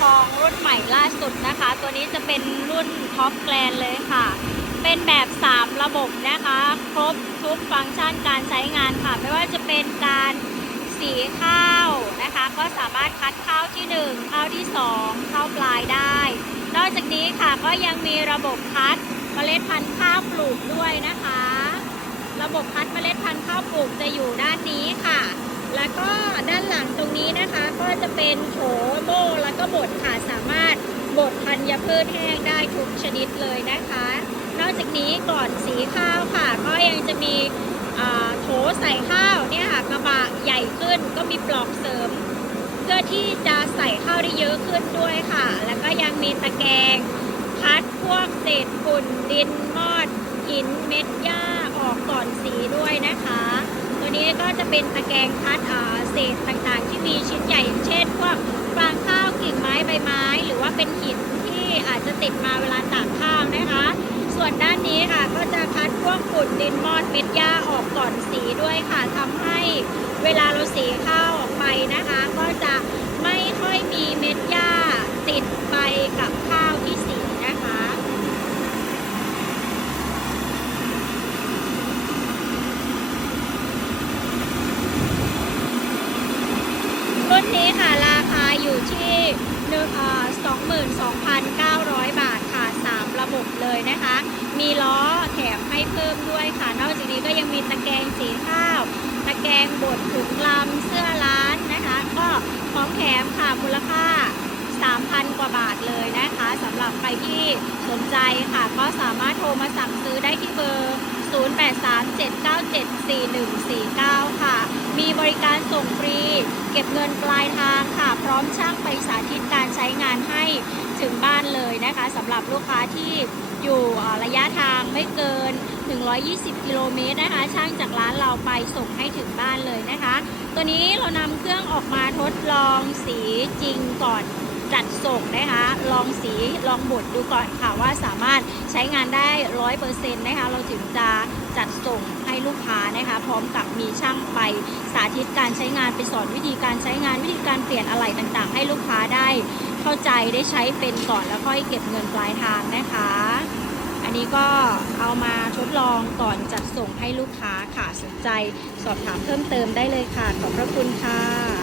ทองรุ่นใหม่ล่าสุดนะคะ ตัวนี้จะเป็นรุ่นท็อปแกลนเลยค่ะ เป็นแบบ 3 ระบบนะคะ ครบทุกฟังก์ชันการใช้งานค่ะ ไม่ว่าจะเป็นการสีข้าวนะคะ ก็สามารถคัดข้าวที่ 1 ข้าวที่ 2 ข้าวปลายได้ นอกจากนี้ค่ะก็ยังมีระบบคัดเมล็ดพันธุ์ข้าวปลูกด้วยนะคะ ระบบคัดเมล็ดพันธุ์ข้าวปลูกจะอยู่ด้านนี้ค่ะ แล้วก็ด้านหลังตรงนี้นะคะก็จะเป็นโถโม่แล้ว ก็บดค่ะสามารถบดธัญพืชแห้งได้ทุกชนิดเลยนะคะ นอกจากนี้ก่อนสีข้าวค่ะ ก็ยังจะมีโถใส่ข้าวเนี่ยค่ะกระบะใหญ่ขึ้นก็มีปลอกเสริม เพื่อที่จะใส่ข้าวได้เยอะขึ้นด้วยค่ะ แล้วก็ยังมีตะแกรงคัดพวกเศษฝุ่นดินมอดหินเม็ดหญ้าออกก่อนสีด้วยนะคะ ตัวนี้ก็จะเป็นตะแกรงคัดเศษต่างๆ ที่มีชิ้นใหญ่เช่นพวกฟางข้า เป็นหินที่อาจจะติดมาเวลาตากข้าวนะคะ ส่วนด้านนี้ค่ะก็จะคัดพวกฝุ่นดินมอดเม็ดหญ้าออกก่อนสีด้วยค่ะทำให้เวลาเราสีข้าวออกไปนะคะ ก็จะไม่ค่อยมีเม็ดหญ้าติดไปกับข้าวที่สีนะคะรุ่นนี้ค่ะราคาอยู่ที่หนึ่งสอง นะคะ มีล้อแถมให้เพิ่มด้วยค่ะ นอกจากนี้ก็ยังมีตะแกรงสีข้าว ตะแกรงบดถุงลำเสื้อร้านนะคะ ก็ของแถมค่ะมูลค่า 3,000 กว่าบาทเลยนะคะสำหรับใครที่สนใจค่ะ ก็สามารถโทรมาสั่งซื้อได้ที่เบอร์ 0837974149 ค่ะ มีบริการส่งฟรี เก็บเงินปลายทางค่ะ พร้อมช่างไปสาธิตการใช้งานให้ ถึงบ้านเลยนะคะสำหรับลูกค้าที่อยู่ระยะทางไม่เกิน 120 กิโลเมตรนะคะ ช่างจากร้านเราไปส่งให้ถึงบ้านเลยนะคะ ตัวนี้เรานำเครื่องออกมาทดลองสีจริงก่อนจัดส่งนะคะ ลองสีลองบดดูก่อนค่ะว่าสามารถใช้งานได้ร้อยเปอร์เซ็นต์นะคะ เราถึงจะจัดส่งให้ลูกค้านะคะ พร้อมกับมีช่างไปสาธิตการใช้งานไปสอนวิธีการใช้งานวิธีการเปลี่ยนอะไหล่ต่างๆ ให้ลูกค้าได้ เข้าใจได้ใช้เป็นก่อนแล้วค่อยเก็บเงินปลายทางนะคะ อันนี้ก็เอามาทดลองก่อนจัดส่งให้ลูกค้าค่ะสนใจสอบถามเพิ่มเติมได้เลยค่ะ ขอบพระคุณค่ะ